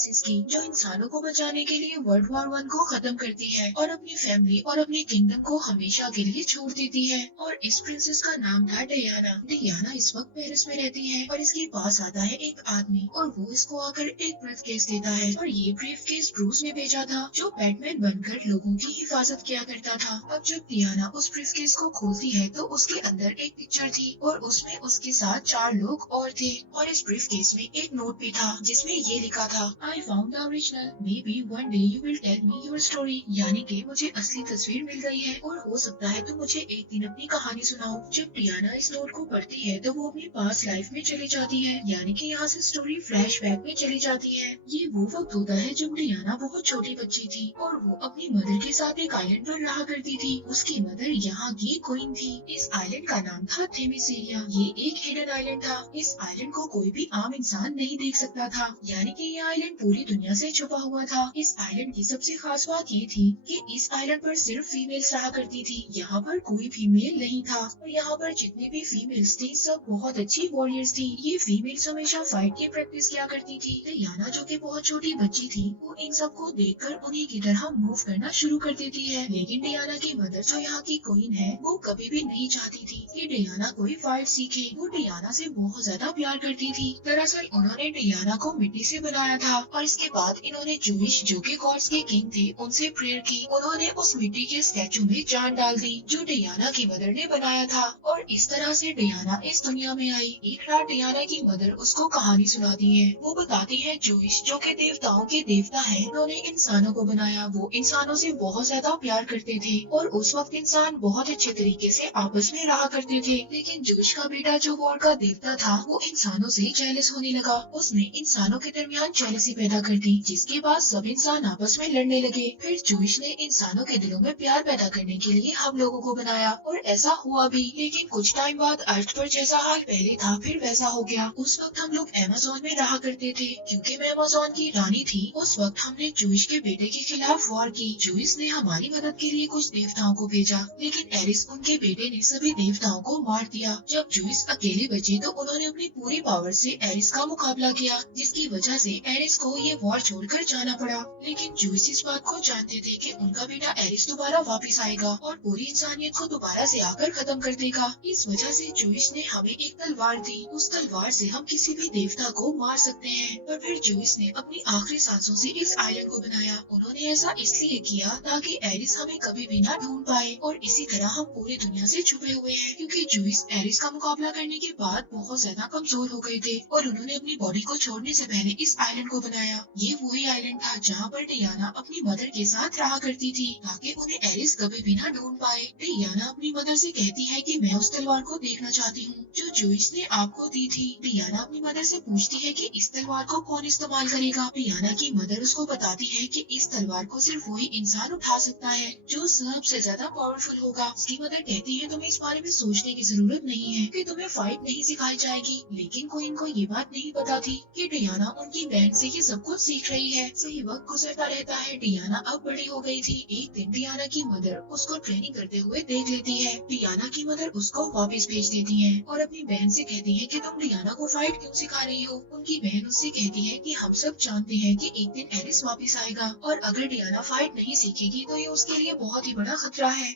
Princess की, जो इंसानों को बचाने के लिए वर्ल्ड वॉर 1 को खत्म करती है और अपनी फैमिली और अपने किंगडम को हमेशा के लिए छोड़ देती है। और इस प्रिंसेस का नाम था डियाना। डियाना इस वक्त पेरिस में रहती है और इसके पास आता है एक आदमी और वो इसको आकर एक ब्रीफ केस देता है और ये ब्रीफ केस ब्रूस ने भेजा था, जो बैटमैन बनकर लोगों की हिफाजत किया करता था। अब जब डियाना उस ब्रीफ केस को खोलती है तो उसके अंदर एक पिक्चर थी और उसमें उसके साथ 4 लोग और थे और इस ब्रीफ केस में एक नोट भी था जिसमें ये लिखा था, I found the original, maybe one day you will tell me your story. यानी कि मुझे असली तस्वीर मिल गई है और हो सकता है तुम मुझे एक दिन अपनी कहानी सुनाओ। जब डियाना इस नोट को पढ़ती है तो वो अपनी पास्ट लाइफ में चली जाती है, यानी कि यहाँ से स्टोरी फ्लैशबैक में चली जाती है। ये वो वक्त होता है जब डियाना बहुत छोटी बच्ची थी और वो अपनी मदर के साथ एक आइलैंड पर रहा करती थी। उसकी मदर यहाँ की क्वीन थी। इस आइलैंड का नाम था थेमिसेरिया। ये एक हिडन आइलैंड था। इस आइलैंड को कोई भी आम इंसान नहीं देख सकता था, यानी कि ये आइलैंड पूरी दुनिया से छुपा हुआ था। इस आइलैंड की सबसे खास बात ये थी कि इस आइलैंड पर सिर्फ फीमेल्स रहा करती थी। यहाँ पर कोई फीमेल नहीं था और यहाँ पर जितनी भी फीमेल्स थी सब बहुत अच्छी वॉरियर्स थी। ये फीमेल्स हमेशा फाइट की प्रैक्टिस किया करती थी। डियाना जो कि बहुत छोटी बच्ची थी, वो इन सबको देखकर उन्हीं की तरह मूव करना शुरू कर देती है। लेकिन डियाना की मदर जो यहाँ की क्वीन है, वो कभी भी नहीं चाहती थी कि डियाना कोई फाइट सीखे। वो डियाना से बहुत ज्यादा प्यार करती थी। दरअसल उन्होंने डियाना को मिट्टी से बनाया था और इसके बाद इन्होंने जूइश जो कि गॉड्स के किंग थे उनसे प्रेयर की। उन्होंने उस मिट्टी के स्टैचू में जान डाल दी जो डियाना की मदर ने बनाया था और इस तरह से डियाना इस दुनिया में आई। एक रात डियाना की मदर उसको कहानी सुनाती है। वो बताती है जूइश जो कि देवताओं के देवता है, उन्होंने इंसानों को बनाया। वो इंसानों से बहुत ज्यादा प्यार करते थे और उस वक्त इंसान बहुत अच्छे तरीके से आपस में रहा करते थे। लेकिन जूइश का बेटा जो वॉर का देवता था, वो इंसानों से जेलस होने लगा। उसने इंसानों के दरमियान जेलसी पैदा कर दी, जिसके बाद सब इंसान आपस में लड़ने लगे। फिर जूइश ने इंसानों के दिलों में प्यार पैदा करने के लिए हम लोगों को बनाया और ऐसा हुआ भी। लेकिन कुछ टाइम बाद अर्थ पर जैसा हाल पहले था फिर वैसा हो गया। उस वक्त हम लोग अमेज़न में रहा करते थे। क्योंकि मैं अमेज़न की रानी थी, उस वक्त हमने जूइश के बेटे के खिलाफ वॉर की। जूइश ने हमारी मदद के लिए कुछ देवताओं को भेजा, लेकिन एरिस उनके बेटे ने सभी देवताओं को मार दिया। जब जूइश अकेले बचे तो उन्होंने अपनी पूरी पावर से एरिस का मुकाबला किया, जिसकी वजह से एरिस को ये वॉर छोड़कर जाना पड़ा। लेकिन जूइश इस बात को जानते थे कि उनका बेटा एरिस दोबारा वापस आएगा और पूरी इंसानियत को दोबारा से आकर खत्म कर देगा। इस वजह से जूइश ने हमें एक तलवार दी। उस तलवार से हम किसी भी देवता को मार सकते हैं। और फिर जूइश ने अपनी आखिरी सांसों से इस आइलैंड को बनाया। उन्होंने ऐसा इसलिए किया ताकि एरिस हमें कभी भी ना ढूंढ पाए और इसी तरह हम पूरी दुनिया से छुपे हुए हैं। क्योंकि जूइश एरिस का मुकाबला करने के बाद बहुत ज्यादा कमजोर हो गए थे और उन्होंने अपनी बॉडी को छोड़ने से पहले इस आइलैंड को बनाया। ये वही आइलैंड था जहाँ पर डियाना अपनी मदर के साथ रहा करती थी ताकि उन्हें एरिस कभी भी ना ढूंढ पाए। डियाना अपनी मदर से कहती है कि मैं उस तलवार को देखना चाहती हूँ जो जूइश ने आपको दी थी। डियाना अपनी मदर से पूछती है कि इस तलवार को कौन इस्तेमाल करेगा। डियाना की मदर उसको बताती है कि इस तलवार को सिर्फ वही इंसान उठा सकता है जो सबसे ज्यादा पावरफुल होगा। उसकी मदर कहती है तुम्हें इस बारे में सोचने की जरूरत नहीं है कि तुम्हें फाइट नहीं सिखाई जाएगी। लेकिन कोई इनको ये बात नहीं पता थी कि डियाना उनकी बहन से ये सब कुछ सीख रही है। सही वक्त गुजरता रहता है। डियाना अब बड़ी हो गई थी। एक दिन डियाना की मदर उसको ट्रेनिंग करते हुए देख लेती है। डियाना की मदर उसको वापस भेज देती है और अपनी बहन से कहती है कि तुम डियाना को फाइट क्यों सिखा रही हो। उनकी बहन उससे कहती है कि हम सब जानते हैं कि एक दिन एरिस वापस आएगा और अगर डियाना फाइट नहीं सीखेगी तो ये उसके लिए बहुत ही बड़ा खतरा है।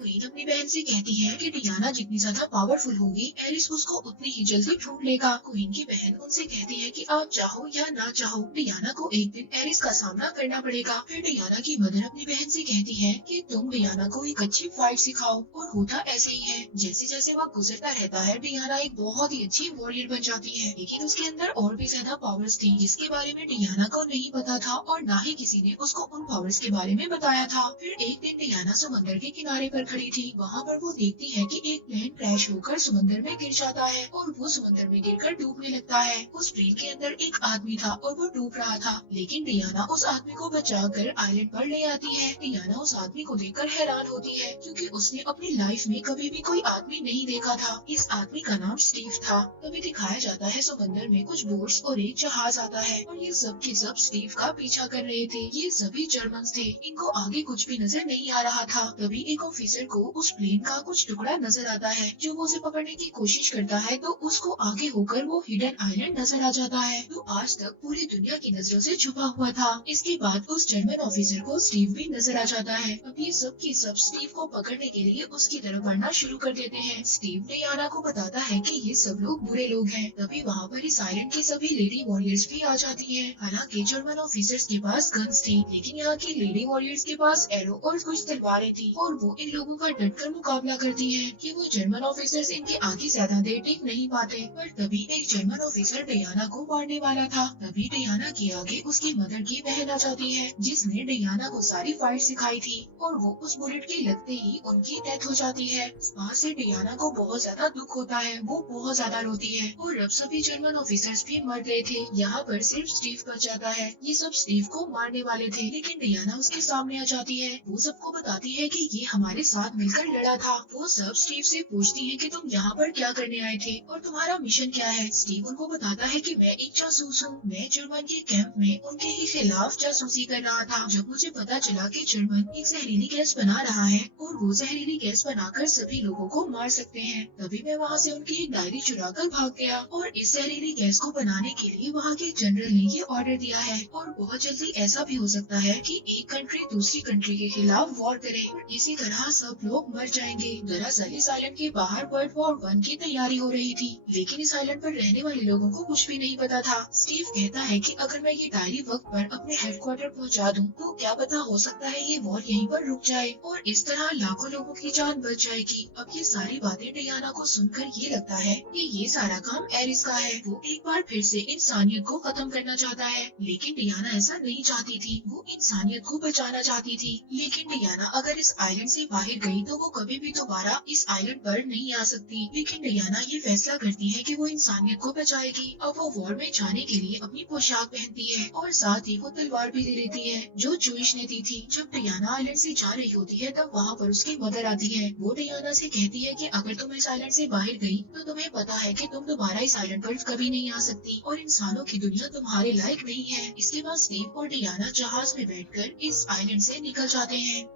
क्वीन अपनी बहन से कहती है कि डियाना जितनी ज्यादा पावरफुल होगी, एरिस उसको उतनी ही जल्दी ढूंढ लेगा। क्वीन की बहन उनसे कहती है कि आप चाहो या ना चाहो, डियाना को एक दिन एरिस का सामना करना पड़ेगा। फिर डियाना की मदर अपनी बहन से कहती है कि तुम डियाना को एक अच्छी फाइट सिखाओ और होता ऐसे ही है। जैसे जैसे वक्त गुजरता रहता है, डियाना एक बहुत ही अच्छी वॉरियर बन जाती है, लेकिन उसके अंदर और भी ज्यादा पावर्स थी जिसके बारे में डियाना को नहीं पता था और न ही किसी ने उसको उन पावर्स के बारे में बताया था। फिर एक दिन डियाना समंदर के किनारे पर खड़ी थी। वहाँ पर वो देखती है कि एक प्लेन क्रैश होकर समंदर में गिर जाता है और वो समंदर में गिरकर डूबने लगता है। उस प्लेन के अंदर एक आदमी था और वो डूब रहा था, लेकिन डियाना उस आदमी को बचाकर आइलैंड पर ले आती है। डियाना उस आदमी को देखकर हैरान होती है क्योंकि उसने अपनी लाइफ में कभी भी कोई आदमी नहीं देखा था। इस आदमी का नाम स्टीव था। तभी दिखाया जाता है समंदर में कुछ बोट्स और एक जहाज आता है और ये सब के सब स्टीव का पीछा कर रहे थे। ये सभी जर्मन थे। इनको आगे कुछ भी नजर नहीं आ रहा था। तभी एक ऑफिसर ऑफिसर को उस प्लेन का कुछ टुकड़ा नजर आता है। जो वो उसे पकड़ने की कोशिश करता है तो उसको आगे होकर वो हिडन आइलैंड नजर आ जाता है, जो आज तक पूरी दुनिया की नजरों से छुपा हुआ था। इसके बाद उस जर्मन ऑफिसर को स्टीव भी नजर आ जाता है। अब ये सब की सब स्टीव को पकड़ने के लिए उसकी तरफ बढ़ना शुरू कर देते हैं। स्टीव डियाना को बताता है कि ये सब लोग बुरे लोग हैं। तभी वहाँ पर इस आइलैंड की सभी लेडी वॉरियर्स भी आ जाती हैं। हालांकि जर्मन ऑफिसर्स के पास गन्स थी, लेकिन यहाँ की लेडी वॉरियर्स के पास एरो और कुछ तलवारें थी और वो इन लोगों का डटकर मुकाबला करती हैं कि वो जर्मन ऑफिसर्स इनके आगे ज्यादा देर टिक नहीं पाते। पर तभी एक जर्मन ऑफिसर डियाना को मारने वाला था। तभी डियाना के आगे उसकी मदर की बहन आ जाती है, जिसने डियाना को सारी फाइट सिखाई थी और वो उस बुलेट के लगते ही उनकी डेथ हो जाती है। वहाँ से डियाना को बहुत ज्यादा दुख होता है, वो बहुत ज्यादा रोती है और अब सभी जर्मन ऑफिसर्स भी मर गए थे। यहाँ पर सिर्फ स्टीव बच जाता है। ये सब स्टीव को मारने वाले थे, लेकिन डियाना उसके सामने आ जाती है। वो सबको बताती है कि ये हमारे साथ मिलकर लड़ा था। वो सब स्टीव से पूछती है कि तुम यहाँ पर क्या करने आए थे और तुम्हारा मिशन क्या है। स्टीव उनको बताता है कि मैं एक जासूस हूँ। मैं जर्मन के कैंप में उनके ही खिलाफ जासूसी कर रहा था। जब मुझे पता चला कि जर्मन एक जहरीली गैस बना रहा है और वो जहरीली गैस बनाकर सभी लोगों को मार सकते हैं, तभी मैं वहाँ से उनकी एक डायरी चुरा कर भाग गया और इस जहरीली गैस को बनाने के लिए वहाँ के जनरल ने ये ऑर्डर दिया है। और बहुत जल्दी ऐसा भी हो सकता है कि एक कंट्री दूसरी कंट्री के खिलाफ वॉर करे और इसी तरह सब लोग मर जाएंगे। दरअसल इस आइलैंड के बाहर वर्ल्ड वॉर 1 की तैयारी हो रही थी, लेकिन इस आइलैंड पर रहने वाले लोगों को कुछ भी नहीं पता था। स्टीव कहता है कि अगर मैं ये डायरी वक्त पर अपने हेडक्वार्टर पहुंचा दूं, तो क्या पता हो सकता है ये वॉर यहीं पर रुक जाए और इस तरह लाखों लोगों की जान बच जाएगी। अब ये सारी बातें डियाना को सुनकर ये लगता है कि ये सारा काम एरिस का है। वो एक बार फिर से इंसानियत को खत्म करना चाहता है, लेकिन डियाना ऐसा नहीं चाहती थी। वो इंसानियत को बचाना चाहती थी। लेकिन डियाना अगर इस आइलैंड से बाहर गई तो वो कभी भी दोबारा इस आइलैंड पर नहीं आ सकती। लेकिन डियाना ये फैसला करती है कि वो इंसानियत को बचाएगी। अब वो वॉर में जाने के लिए अपनी पोशाक पहनती है और साथ ही वो तलवार भी ले लेती है जो जूइश ने दी थी। जब डियाना आइलैंड से जा रही होती है तब वहाँ पर उसकी मदर आती है। वो डियाना से कहती है कि अगर तुम इस आइलैंड से बाहर गई तो तुम्हें पता है कि तुम दोबारा इस आइलैंड पर कभी नहीं आ सकती और इंसानों की दुनिया तुम्हारे लायक नहीं है। इसके बाद स्टीव और डियाना जहाज में बैठकर इस आइलैंड से निकल जाते हैं।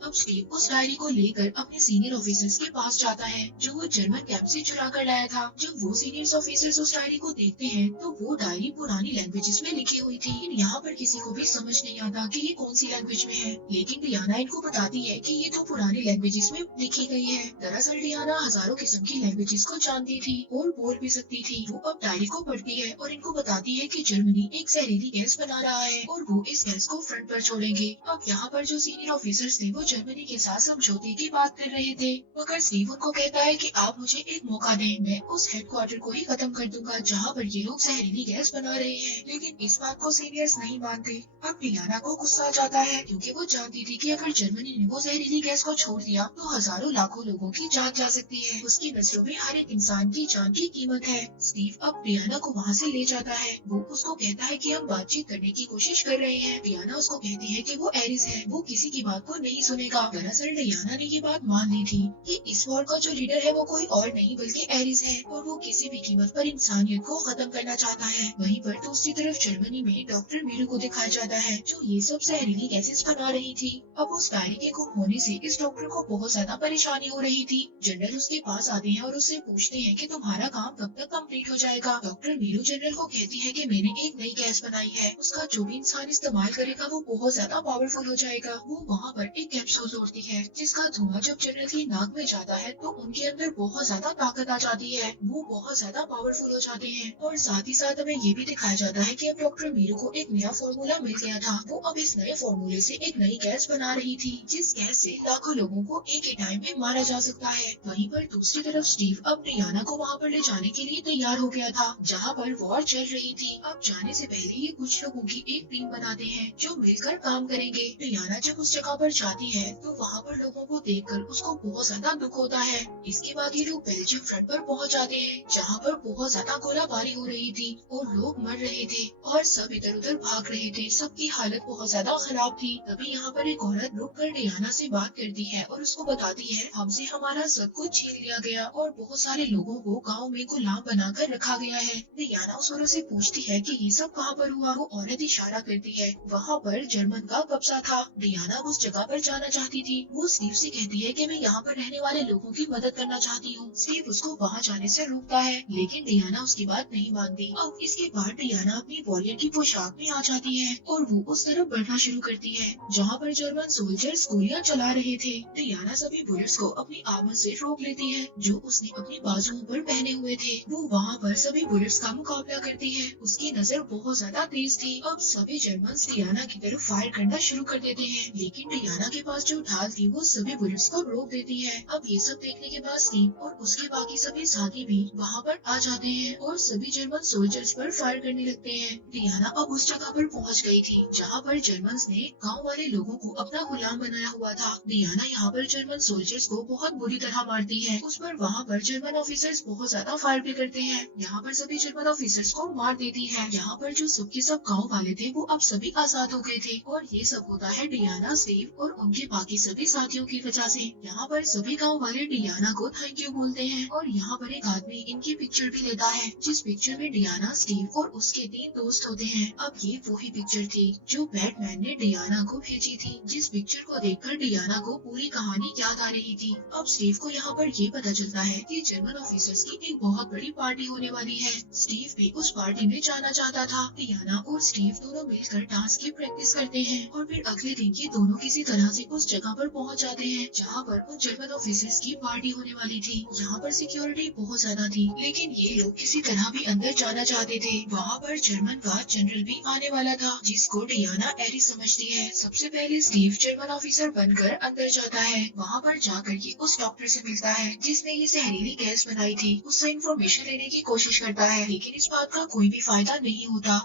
अब स्टीव उस डायरी को लेकर अपने सीनियर ऑफिसर्स के पास जाता है, जो वो जर्मन कैंप से चुरा कर लाया था। जब वो सीनियर ऑफिसर्स उस डायरी को देखते हैं तो वो डायरी पुरानी लैंग्वेजेस में लिखी हुई थी। यहाँ पर किसी को भी समझ नहीं आता कि ये कौन सी लैंग्वेज में है, लेकिन डियाना इनको बताती है कि ये तो पुरानी लैंग्वेजेस में लिखी गई है। दरअसल डियाना हजारों किस्म की लैंग्वेजेस को जानती थी और बोल भी सकती थी। वो अब डायरी को पढ़ती है और इनको बताती है कि जर्मनी एक जहरीली गैस बना रहा है और वो इस गैस को फ्रंट पर छोड़ेंगे। अब यहाँ पर जो सीनियर ऑफिसर्स थे वो जर्मनी के साथ समझौते की बात कर रहे थे, मगर स्टीव उनको कहता है कि आप मुझे एक मौका दें, मैं उस हेडक्वार्टर को ही खत्म कर दूंगा जहाँ पर ये लोग जहरीली गैस बना रहे हैं। लेकिन इस बात को सीनियर्स नहीं मानते। अब डियाना को गुस्सा आ जाता है, क्योंकि वो जानती थी कि अगर जर्मनी ने वो जहरीली गैस को छोड़ दिया तो हजारों लाखों लोगों की जान जा सकती है। उसकी नजरों में हर एक इंसान की जान की कीमत है। स्टीव अब डियाना को वहाँ से ले जाता है। वो उसको कहता है कि हम बातचीत करने की कोशिश कर रहे हैं। डियाना उसको कहती है कि वो एरिस है, वो किसी की बात को नहीं सुनेगा। दरअसल डियाना ने ये बात मान ली थी कि इस वॉर का जो लीडर है वो कोई और नहीं बल्कि एरिस है और वो किसी भी कीमत पर इंसानियत को खत्म करना चाहता है। वहीं पर दूसरी तरफ जर्मनी में डॉक्टर मीरू को दिखाया जाता है, जो ये सब जहरीली गैसेस बना रही थी। अब उस डायरी के गुम होने से इस डॉक्टर को बहुत ज्यादा परेशानी हो रही थी। जनरल उसके पास आते हैं और उससे पूछते हैं कि तुम्हारा काम कब तक कंप्लीट हो जाएगा। डॉक्टर मीरू जनरल को कहती है कि मैंने एक नई गैस बनाई है, उसका जो भी इंसान इस्तेमाल करेगा वो बहुत ज्यादा पावरफुल हो जाएगा। वो वहाँ पर एक कैप्सूल तोड़ती है, जिसका धुआं जब जनरल की नाक में जाता है तो उनके अंदर बहुत ज्यादा ताकत आ जाती है। वो बहुत ज्यादा पावरफुल हो जाते हैं और साथ ही साथ हमें ये भी दिखाया जाता है कि अब डॉक्टर मीरू को एक नया फॉर्मूला मिल गया था। वो अब इस नए फॉर्मूले से एक नई गैस बना रही थी, जिस गैस से लाखों लोगों को एक ही टाइम में मारा जा सकता है। वहीं पर दूसरी तरफ स्टीव अब डियाना को वहाँ पर ले जाने के लिए तैयार हो गया था, जहाँ पर वॉर चल रही थी। अब जाने से पहले ये कुछ लोगों की एक टीम बनाते हैं जो मिलकर काम करेंगे। डियाना जब उस जगह पर जाती है तो वहाँ पर लोगों को देखकर उसको बहुत ज्यादा दुख होता है। इसके बाद ये लोग बेल्जियम फ्रंट पर पहुँच जाते हैं, जहाँ पर बहुत ज्यादा गोलाबारी हो रही थी और लोग मर रहे थे और सब इधर उधर भाग रहे थे। सबकी हालत बहुत ज्यादा खराब थी। तभी यहाँ पर एक औरत रुक कर डियाना से बात करती है और उसको बताती है, हमसे हमारा सब कुछ छीन लिया गया और बहुत सारे लोगों को गाँव में गुलाम बनाकर रखा गया है। डियाना उस औरत से पूछती है कि ये सब कहाँ पर हुआ। वो औरत इशारा करती है, वहाँ पर जर्मन का कब्जा था। डियाना उस जगह पर जाना चाहती थी। वो स्टीव से कहती है कि मैं यहाँ पर रहने वाले लोगों की मदद करना चाहती हूँ। स्टीव उसको वहाँ जाने से रोकता है, लेकिन डियाना उसकी बात नहीं मानती। अब इसके बाद डियाना अपनी वॉरियर की पोशाक में आ जाती है और वो उस तरफ बढ़ना शुरू करती है जहाँ पर जर्मन सोल्जर्स गोलियां चला रहे थे। डियाना सभी बुलेट्स को अपनी आर्मर से रोक लेती है जो उसने अपने बाजुओं पर पहने हुए थे। वो वहाँ पर सभी बुलेट्स का मुकाबला करती है। उसकी नजर बहुत ज्यादा तेज थी। अब सभी जर्मन डियाना की तरफ फायर करना शुरू कर देते हैं, लेकिन डियाना के पास जो ढाल थी वो सभी बुलेट्स को रोक देती है। अब ये सब देखने के बाद स्टीव और उसके बाकी सभी साथी भी वहाँ पर आ जाते हैं और सभी जर्मन सोल्जर्स पर फायर करने लगते हैं। डियाना अब उस जगह पर पहुँच गई थी जहाँ पर जर्मन ने गाँव वाले लोगों को अपना गुलाम बनाया हुआ था। डियाना यहाँ पर जर्मन सोल्जर्स को बहुत बुरी तरह मारती है। उस पर वहाँ पर जर्मन ऑफिसर्स बहुत ज्यादा फायर भी करते हैं। यहाँ पर सभी जर्मन ऑफिसर्स को मार देती है। यहाँ पर जो सबके सब गाँव वाले थे वो अब सभी आजाद हो गए थे और ये सब होता है डियाना, स्टीव और उनके बाकी सभी साथियों की वजह से। यहाँ पर सभी गाँव वाले डियाना को थैंक यू बोलते हैं और यहाँ पर एक आदमी इनकी पिक्चर भी लेता है, जिस पिक्चर में डियाना, स्टीव और उसके 3 दोस्त होते हैं। अब ये वही पिक्चर थी जो बैटमैन ने डियाना को भेजी थी, जिस पिक्चर को देखकर डियाना को पूरी कहानी याद आ रही थी। अब स्टीव को यहाँ पर ये पता चलता है कि जर्मन ऑफिसर्स की एक बहुत बड़ी पार्टी होने वाली है। स्टीव भी उस पार्टी में जाना चाहता था। डियाना और स्टीव दोनों मिलकर डांस की प्रैक्टिस करते हैं और फिर अगले दिन ये दोनों किसी तरह से उस जगह पर पहुँच जाते हैं जहाँ पर उन जर्मन ऑफिसर्स की पार्टी होने वाली थी। यहाँ पर सिक्योरिटी बहुत ज्यादा थी, लेकिन ये लोग किसी तरह भी अंदर जाना चाहते थे। वहाँ पर जर्मन का जनरल भी आने वाला था, जिसको डियाना एरिस समझती है। सबसे पहले स्टीव जर्मन ऑफिसर बनकर अंदर जाता है। वहाँ पर जाकर ये उस डॉक्टर से मिलता है जिसने ये जहरीली गैस बनाई थी। उससे इंफॉर्मेशन लेने की कोशिश करता है, लेकिन इस बात का कोई भी फायदा नहीं होता।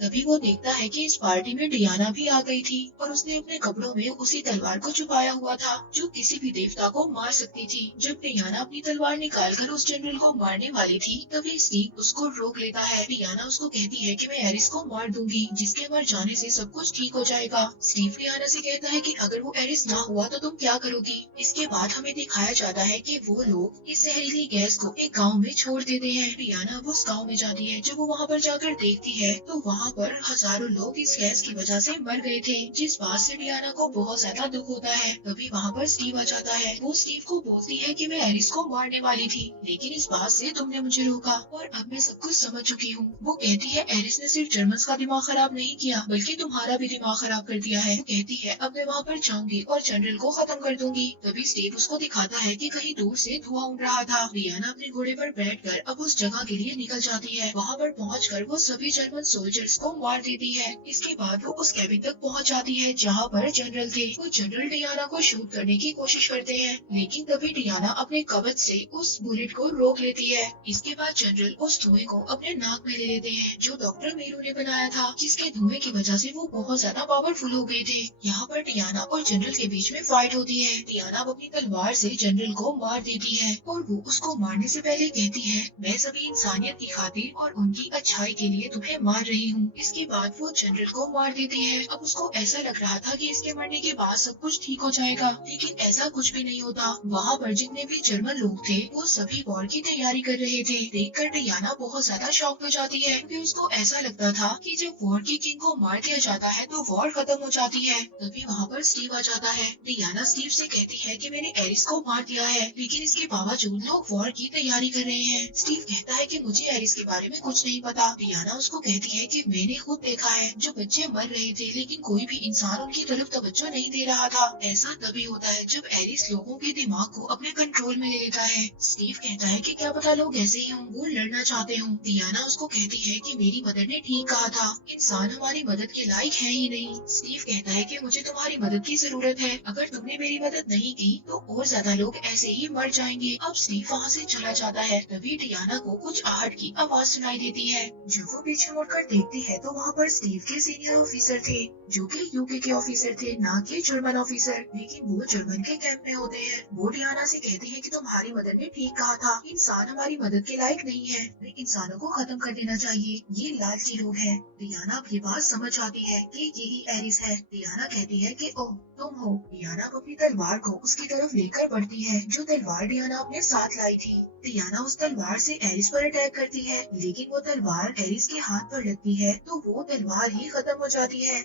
तभी वो देखता है कि इस पार्टी में डियाना भी आ गई थी और उसने अपने कपड़ों में उसी तलवार को छुपाया हुआ था जो किसी भी देवता को मार सकती थी। जब डियाना अपनी तलवार निकालकर उस जनरल को मारने वाली थी, तभी स्टीव उसको रोक लेता है। डियाना उसको कहती है कि मैं एरिस को मार दूंगी, जिसके मर जाने से सब कुछ ठीक हो जाएगा। स्टीव डियाना से कहता है कि अगर वो एरिस ना हुआ तो तुम क्या करोगी। इसके बाद हमें दिखाया जाता है कि वो लोग इस जहरीली गैस को एक गाँव में छोड़ देते हैं। डियाना अब उस गाँव में जाती है। जब वो वहाँ पर जाकर देखती है तो वहाँ पर हजारों लोग इस गैस की वजह से मर गए थे, जिस बात से डियाना को बहुत ज्यादा दुख होता है। तभी वहाँ पर स्टीव आ जाता है। वो स्टीव को बोलती है कि मैं एरिस को मारने वाली थी, लेकिन इस बात से तुमने मुझे रोका और अब मैं सब कुछ समझ चुकी हूँ। वो कहती है एरिस ने सिर्फ जर्मन्स का दिमाग खराब नहीं किया, बल्कि तुम्हारा भी दिमाग खराब कर दिया है। वो कहती है अब मैं वहाँ पर जाऊंगी और जनरल को खत्म कर दूंगी। तभी स्टीव उसको दिखाता है कि कहीं दूर से धुआं उड़ रहा था। डियाना अपने घोड़े पर बैठकर अब उस जगह के लिए निकल जाती है। वहाँ पर पहुँचकर वो सभी जर्मन सोल्जर्स को मार देती है। इसके बाद वो उस कैबिन तक पहुंच जाती है जहाँ पर जनरल थे। वो जनरल डियाना को शूट करने की कोशिश करते हैं, लेकिन तभी डियाना अपने कवच से उस बुलेट को रोक लेती है। इसके बाद जनरल उस धुएं को अपने नाक में ले लेते हैं जो डॉक्टर मीरू ने बनाया था, जिसके धुएं की वजह से वो बहुत ज्यादा पावरफुल हो गए थे। यहाँ पर डियाना और जनरल के बीच में फाइट होती है। डियाना अपनी तलवार से जनरल को मार देती है और वो उसको मारने से पहले कहती है मैं सभी इंसानियत की खातिर और उनकी अच्छाई के लिए तुम्हें मार रही हूँ। इसके बाद वो जनरल को मार देती है। अब उसको ऐसा लग रहा था कि इसके मरने के बाद सब कुछ ठीक हो जाएगा, लेकिन ऐसा कुछ भी नहीं होता। वहाँ पर जितने भी जर्मन लोग थे वो सभी वॉर की तैयारी कर रहे थे। देखकर डियाना बहुत ज्यादा शॉक हो जाती है, क्योंकि उसको ऐसा लगता था कि जब वॉर की किंग को मार दिया जाता है तो वॉर खत्म हो जाती है। तभी वहाँ पर स्टीव आ जाता है। डियाना स्टीव से कहती है कि मैंने एरिस को मार दिया है, लेकिन इसके बावजूद लोग वॉर की तैयारी कर रहे हैं। स्टीव कहता है कि मुझे एरिस के बारे में कुछ नहीं पता। डियाना उसको कहती है कि मैंने खुद देखा है जो बच्चे मर रहे थे, लेकिन कोई भी इंसान उनकी तरफ तवज्जो नहीं दे रहा था। ऐसा तभी होता है जब एरिस लोगों के दिमाग को अपने कंट्रोल में ले लेता है। स्टीव कहता है कि क्या पता लोग ऐसे ही हों, वो लड़ना चाहते हों। डियाना उसको कहती है कि मेरी मदर ने ठीक कहा था, इंसान हमारी मदद के लायक है ही नहीं। स्टीव कहता है कि मुझे तुम्हारी मदद की जरूरत है, अगर तुमने मेरी मदद नहीं की तो और ज्यादा लोग ऐसे ही मर जाएंगे। अब स्टीव वहाँ से चला जाता है। तभी डियाना को कुछ आहट की आवाज सुनाई देती है। जब वो पीछे मुड़कर देखती है तो वहाँ पर स्टीव के सीनियर ऑफिसर थे, जो कि यूके के ऑफिसर थे, ना कि जर्मन ऑफिसर, लेकिन वो जर्मन के कैंप में होते हैं। वो डियाना से कहते हैं कि तुम्हारी मदर ने ठीक कहा था, इंसान हमारी मदद के लायक नहीं है, हमें इंसानों को खत्म कर देना चाहिए, ये लालची लोग हैं। डियाना अब ये बात समझ आती है कि यही एरिस है। डियाना कहती है कि ओह तुम हो। डियाना अपनी तलवार को उसकी तरफ लेकर बढ़ती है, जो तलवार डियाना अपने साथ लाई थी। डियाना उस तलवार से एरिस पर अटैक करती है, लेकिन वो तलवार एरिस के हाथ पर लगती है तो वो तलवार ही खत्म हो जाती है।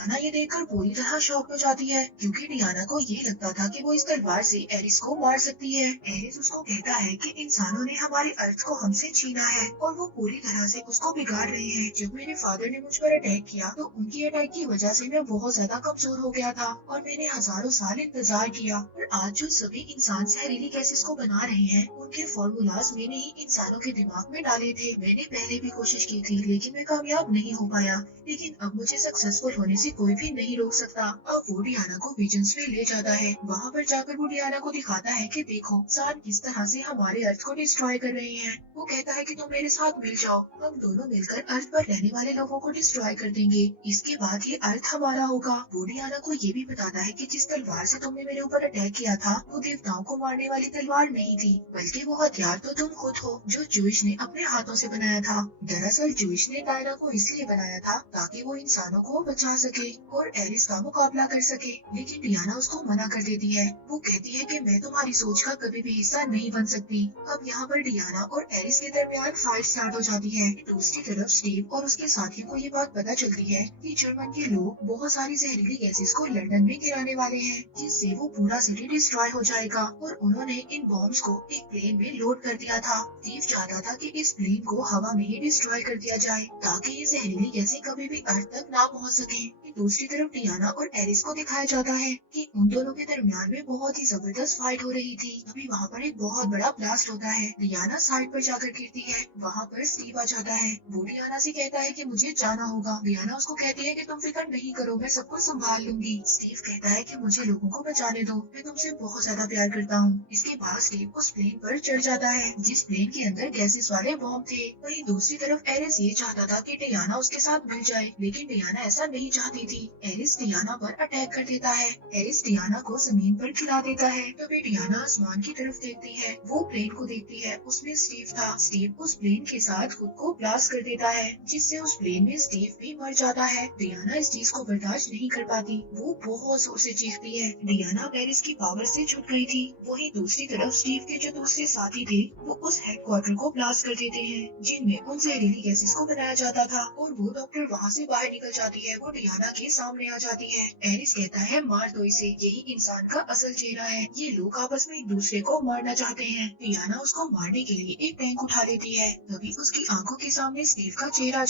डियाना ये देखकर पूरी तरह शॉक हो जाती है क्योंकि डियाना को ये लगता था कि वो इस तलवार से एरिस को मार सकती है। एरिस उसको कहता है कि इंसानों ने हमारे अर्थ को हमसे छीना है और वो पूरी तरह से उसको बिगाड़ रहे हैं। जब मेरे फादर ने मुझ पर अटैक किया तो उनकी अटैक की वजह से मैं बहुत ज्यादा कमजोर हो गया था और मैंने हजारों साल इंतजार किया और आज जो सभी इंसान जहरीली गैसेस को बना रहे हैं उनके फॉर्मूलाज मैंने ही इंसानों के दिमाग में डाले थे। मैंने पहले भी कोशिश की थी लेकिन मैं कामयाब नहीं हो पाया, लेकिन अब मुझे सक्सेसफुल होने से कोई भी नहीं रोक सकता। अब वो डियाना को विजन्स में ले जाता है। वहाँ पर जाकर वो डियाना को दिखाता है कि देखो सान किस तरह से हमारे अर्थ को डिस्ट्रॉय कर रहे हैं। वो कहता है कि तुम मेरे साथ मिल जाओ, हम दोनों मिलकर अर्थ पर रहने वाले लोगों को डिस्ट्रॉय कर देंगे, इसके बाद ये अर्थ हमारा होगा। वो डियाना को ये भी बताता है कि जिस तलवार से तुमने मेरे ऊपर अटैक किया था वो देवताओं को मारने वाली तलवार नहीं थी, बल्कि वो हथियार तो तुम खुद हो जो जूइश ने अपने हाथों से बनाया था। दरअसल जूइश ने डायना को इसलिए बनाया था ताकि वो इंसानों को बचा सके और एरिस का मुकाबला कर सके, लेकिन डियाना उसको मना कर देती है। वो कहती है कि मैं तुम्हारी सोच का कभी भी हिस्सा नहीं बन सकती। अब यहाँ पर डियाना और एरिस के दरमियान फाइट स्टार्ट हो जाती है। दूसरी तरफ स्टीव और उसके साथियों को ये बात पता चलती है कि जर्मन के लोग बहुत सारी जहरीली गैसेस को लंदन में गिराने वाले हैं, जिससे वो पूरा सिटी डिस्ट्रॉय हो जाएगा और उन्होंने इन बॉम्ब्स को एक प्लेन में लोड कर दिया था। स्टीव चाहता था कि इस प्लेन को हवा में ही डिस्ट्रॉय कर दिया जाए ताकि ये जहरीली गैसें कभी भी अर्थ तक ना पहुँच सके। दूसरी तरफ डियाना और एरिस को दिखाया जाता है कि उन दोनों के दरमियान में बहुत ही जबरदस्त फाइट हो रही थी। अभी वहाँ पर एक बहुत बड़ा ब्लास्ट होता है। डियाना साइड पर जाकर गिरती है। वहाँ पर स्टीव आ जाता है। वो डियाना से कहता है कि मुझे जाना होगा। डियाना उसको कहती है कि तुम फिक्र नहीं करो, मैं सबको संभाल लूंगी। स्टीव कहता है कि मुझे लोगों को बचाने दो, मैं तुमसे बहुत ज्यादा प्यार करता हूँ। इसके बाद स्टीव उस प्लेन पर चढ़ जाता है जिस प्लेन के अंदर गैसेस वाले बॉम्ब थे। वहीं दूसरी तरफ एरिस ये चाहता था कि डियाना उसके साथ मिल जाए, लेकिन डियाना ऐसा नहीं चाहती थी। एरिस डियाना पर अटैक कर देता है। एरिस डियाना को जमीन पर खिला देता है। तभी डियाना आसमान की तरफ देखती है। वो प्लेन को देखती है, उसमें स्टीव था। स्टीव उस प्लेन के साथ खुद को ब्लास्ट कर देता है, जिससे उस प्लेन में स्टीव भी मर जाता है। डियाना इस चीज को बर्दाश्त नहीं कर पाती। वो बहुत जोर से चीखती है। डियाना एरिस की पावर से छूट गई थी। वहीं दूसरी तरफ स्टीव के जो दूसरे साथी थे वो उस हेडक्वार्टर को ब्लास्ट कर देते हैं जिनमें उन जहरीली गैसेस को बनाया जाता था और वो डॉक्टर वहाँ से बाहर निकल जाती है। वो डियाना के सामने आ जाती है। एरिस कहता है मार दो इसे, यही इंसान का असल चेहरा है। ये लोग आपस में एक दूसरे को मारना चाहते हैं। डियाना उसको मारने के लिए एक टैंक उठा लेती है। तभी उसकी आंखों के सामने स्टीव का चेहरा आ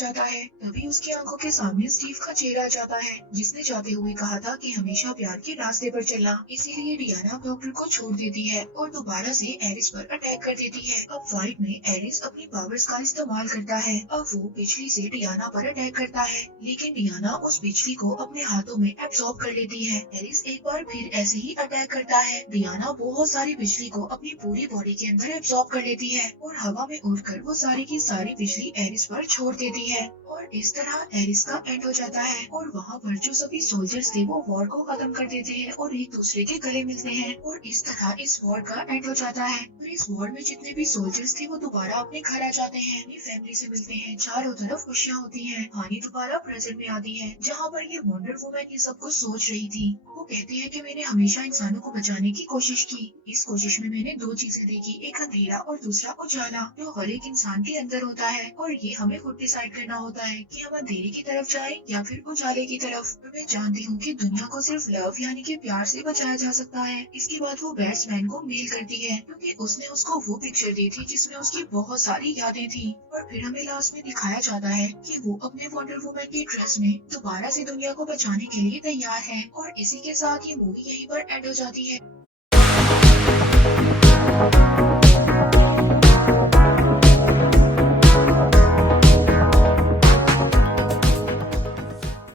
जाता है। जिसने जाते हुए कहा था कि हमेशा प्यार के रास्ते पर चलना। इसीलिए डियाना डॉक्टर को छोड़ देती है और दोबारा से एरिस पर अटैक कर देती है। अब फाइट में एरिस अपनी पावर्स का इस्तेमाल करता है। अब वो बिजली से डियाना पर अटैक करता है, लेकिन डियाना उस बिजली को अपने हाथों में एब्सॉर्ब कर लेती है। एरिस एक बार फिर ऐसे ही अटैक करता है। डियाना बहुत सारी बिजली को अपनी पूरी बॉडी के अंदर एब्सॉर्ब कर लेती है और हवा में उड़कर वो सारी की सारी बिजली एरिस पर छोड़ देती है और इस तरह एरिस का एंड हो जाता है। और वहाँ पर जो सभी सोल्जर्स थे वो वॉर को खत्म कर देते हैं और एक दूसरे के गले मिलते हैं और इस तरह इस वॉर का एंड हो जाता है। और इस वॉर में जितने भी सोल्जर्स थे वो दोबारा अपने घर आ जाते हैं, अपनी फैमिली से मिलते हैं। चारों तरफ खुशियाँ होती हैं। कहानी दोबारा प्रेजेंट में आती है जहाँ पर ये वंडर वुमन ये सब कुछ सोच रही थी। वो कहती है कि मैंने हमेशा इंसानों को बचाने की कोशिश की। इस कोशिश में मैंने दो चीजें देखी, एक अंधेरा और दूसरा उजाला जो हर एक इंसान के अंदर होता है और ये हमें खुद डिसाइड करना होता है कि हम अंधेरे की तरफ जाएं या फिर उजाले की तरफ। तो मैं जानती हूँ कि दुनिया को सिर्फ लव यानी कि प्यार से बचाया जा सकता है। इसके बाद वो बैट्समैन को मेल करती है क्योंकि उसने उसको वो पिक्चर दी थी जिसमें उसकी बहुत सारी यादें थी। और फिर हमें लास्ट में दिखाया जाता है कि वो अपने वंडर वुमन की ड्रेस में दोबारा से दुनिया को बचाने के लिए तैयार है। और इसी के साथ ये मूवी यहीं पर एंड हो जाती है।